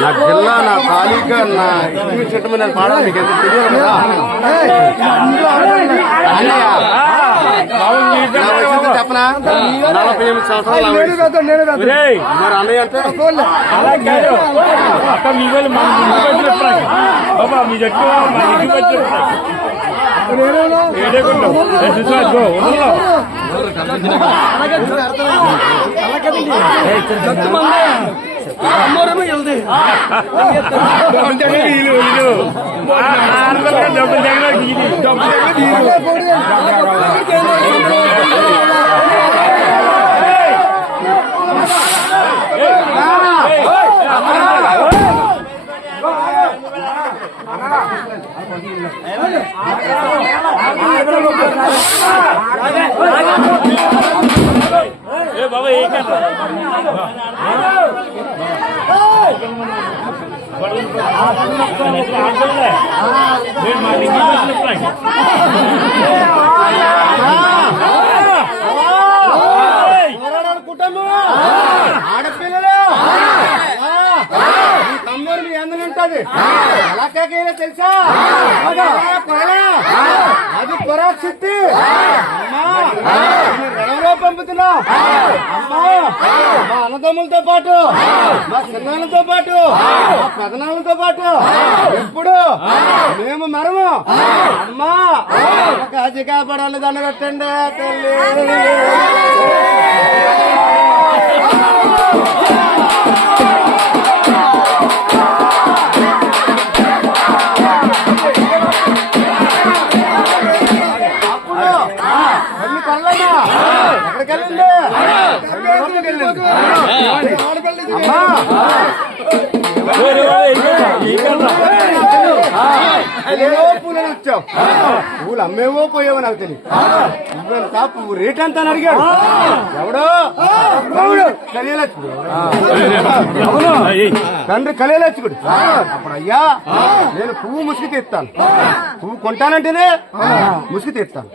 నా జిల్లా నా తాలూకా నా ఇంటి చెట్టు మీద పాడాలి మీకు ఎందుకు తెలియదు కదా చెప్పనా 48 సంవత్సరాలు మరి అన్నయ్య అంటే మీ చెట్టు బాబా కుటుంబం ఆడపిల్లలు తమ్ముడు మీ అందరూ ఉంటది ఎలా కేకైనా తెలుసా అది కొరా చిట్టి రణంలో పంపుతున్నాం అమ్మా మా అన్నదమ్ములతో పాటు మా చిన్నాలతో పాటు మా పెదనాలతో పాటు ఎప్పుడు మేము మరము అమ్మా కాచి కాపాడాలి దండగట్టండి తల్లి పూలని వచ్చావు పూలు అమ్మేవో పోయేవో నాకు తెలియదు ఇవ్వంతా పువ్వు రేట్ అంతా అని అడిగాడు ఎవడో కలియలచ్చుడు తండ్రి కలియలచ్చుడు అప్పుడు అయ్యా నేను పువ్వు ముసుగు తీస్తాను పువ్వు కొంటానంటేనే ముసుగు తీస్తాను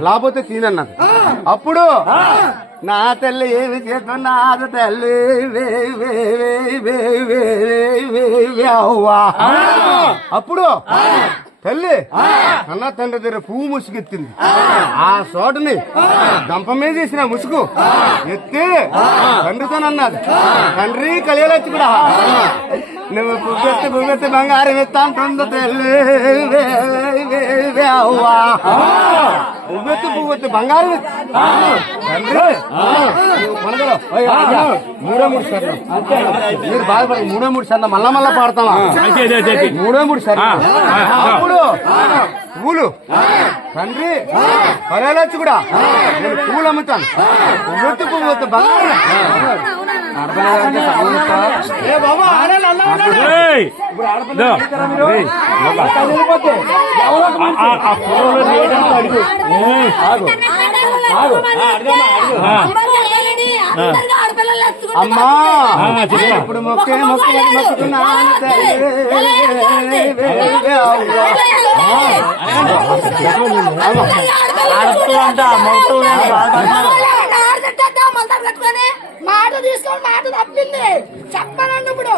లేకపోతే తీనన్నాను అప్పుడు నా తల్లి ఏమి చేస్తున్నాడు తల్లి అప్పుడు తల్లి అన్న తండ్రి దగ్గర పువ్వు ముసుగు ఎత్తింది ఆ చోటుని దంప మీద వేసిన ముసుగు ఎత్తి తండ్రితోనన్నది తండ్రి కలియలొచ్చి కూడా నువ్వు పువ్వెత్తి బంగారం ఎత్తాంటుందో తల్లి పువ్వెత్తి బంగారం తండ్రి మూడో సార్లు మీరు బాధపడి మూడో సార్లు మళ్ళా పాడతావా మూడో సార్లు అప్పుడు పూలు తండ్రి పదేలొచ్చు కూడా నేను పూలు అమ్ముతాను పువ్వెత్తి బంగారం అమ్మా ఇప్పుడు మొక్కుతున్నాను మాట తీసుకొని మాట తప్పింది చెప్పనండి ఇప్పుడు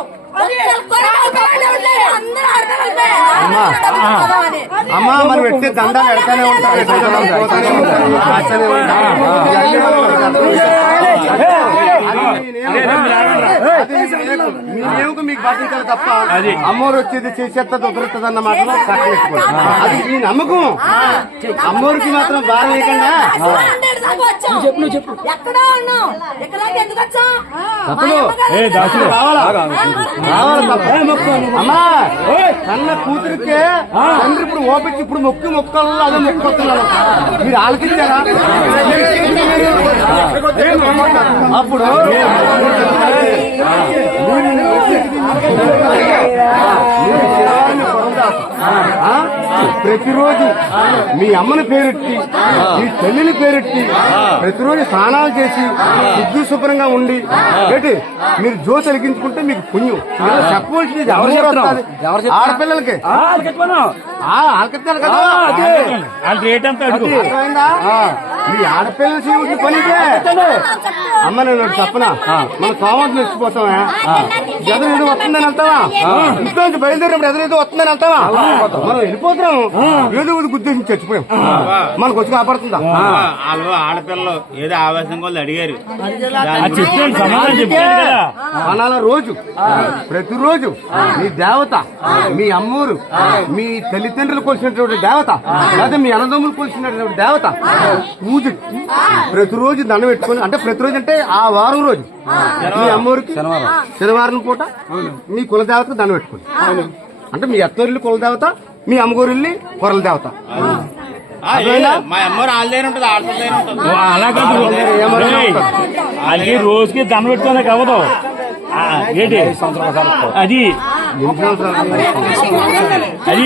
అమ్మా మరి పెట్టి దండాలు ఎడతానే ఉంటారు నేనేమో మీకు పాటించాలి తప్ప అది. అమ్మోరు వచ్చేది చేసేస్తుంది ఉదరుతుంది అన్న మాటలో కట్టేసుకోండి. అది మీ నమ్మకం. అమ్మోరికి మాత్రం భారం వేయకుండా చెప్పు ఎక్కడా ఉన్నావు ఎక్కడికి ఎందుకు వచ్చావు తప్పులు రావాలా అమ్మా కన్న కూతురికే తండ్రి ఇప్పుడు ఓపెచ్చి ఇప్పుడు మొక్కల్లో అదే మొక్కుతున్నాను. మీరు ఆలకించారా? అప్పుడు ప్రతిరోజు మీ అమ్మని పేరెట్టి మీ తల్లిని పేరెట్టి ప్రతిరోజు స్నానాలు చేసి శుద్ధి శుభ్రంగా ఉండి ఏంటి మీరు జ్యోతి వెలిగించుకుంటే మీకు పుణ్యం. చెప్పవలసింది ఆడపిల్లలకి ఆలకెత్తారు కదా. అర్థమైందా? మీ ఆడపిల్లలు చేయవలసిన పనికే అమ్మ నేను చెప్పనా మన సోమవారం వచ్చిపోతావా? ఎదురు వస్తుందని వెళ్తావా? ఇంట్లో నుంచి బయలుదేరినప్పుడు ఎదురేదో వస్తుందని వెళ్తావా? మనం వెళ్ళిపోతున్నాం ఏదో గుద్దేసి చచ్చిపోయాం. మనకు వచ్చి కాపాడుతుందా? వాళ్ళు ఆడపిల్లలు ఏదో ఆవేశం వాళ్ళు అడిగారు. అనాల రోజు ప్రతిరోజు మీ దేవత మీ అమ్మూరు మీ తల్లిదండ్రులు కొలిసినటువంటి దేవత లేదా మీ అన్నదమ్ములు కొలిసినటువంటి దేవత పూజ ప్రతిరోజు దండం పెట్టుకొని అంటే ప్రతిరోజు అంటే ఆ వారం రోజు మీ అమ్మూరికి శనివారం పూట మీ కులదేవతకు దండం పెట్టుకోండి. అంటే మీ అత్తోరిల్లు కులదేవత మీ అమ్మగోరిల్లి కొరల దేవత. మా అమ్మ వాళ్ళదేనే ఉంటుంది ఆడపిల్లదేనే ఉంటుంది. అలాగే రోజుకి దండ పెట్టుకోనికి అవ్వదు. ఏంటి అది అది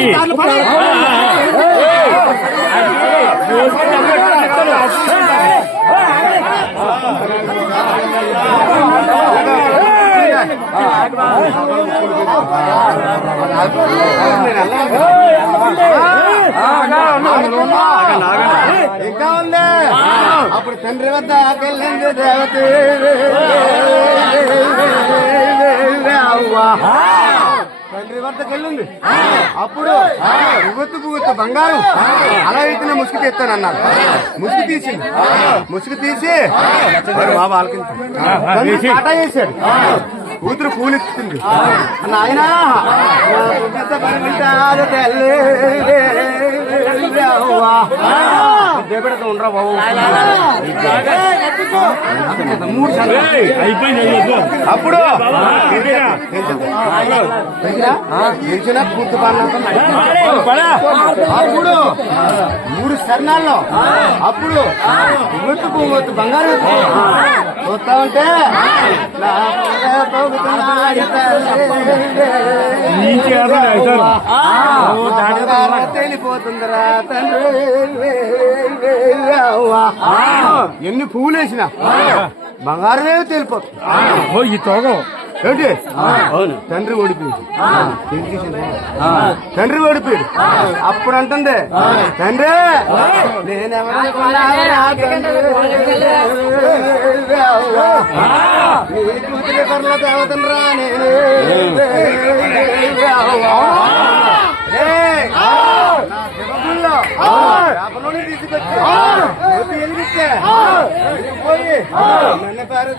ఇంకా ఉంది. అప్పుడు తండ్రి వద్ద వెళ్ళింది దేవత తండ్రి వద్దకు వెళ్ళింది. అప్పుడు పువ్వెత్తు బంగారం అలా అయితే ముసుగు తీస్తానన్నారు. ముసుగు తీసింది. ముసుగు తీసి బాబా ఆలకించి కాటా చేశాడు. కూతురు పూలెత్తుతుంది. నాయన దేబెడతా ఉండరా బాబు. మూడు సార్లు అప్పుడు తెలిసిన పూర్తి అప్పుడు 3 శరణాల్లో అప్పుడు పువ్వెత్తు బంగారు చూస్తా ఉంటే తెలిపోతుందిరా తండ్రి. ఎన్ని పువ్వులు వేసినా బంగారమే తేలిపోతుంది. ఈ తోగం ఏంటి తండ్రి ఓడిపోయింది. తండ్రి ఓడిపోయింది. అప్పుడు అంటుంది తండ్రి నేనెవరనుకున్నా కూతురి కొరలో దేవతనరా నేను తీసుకొచ్చి పోయి నన్ను పేరు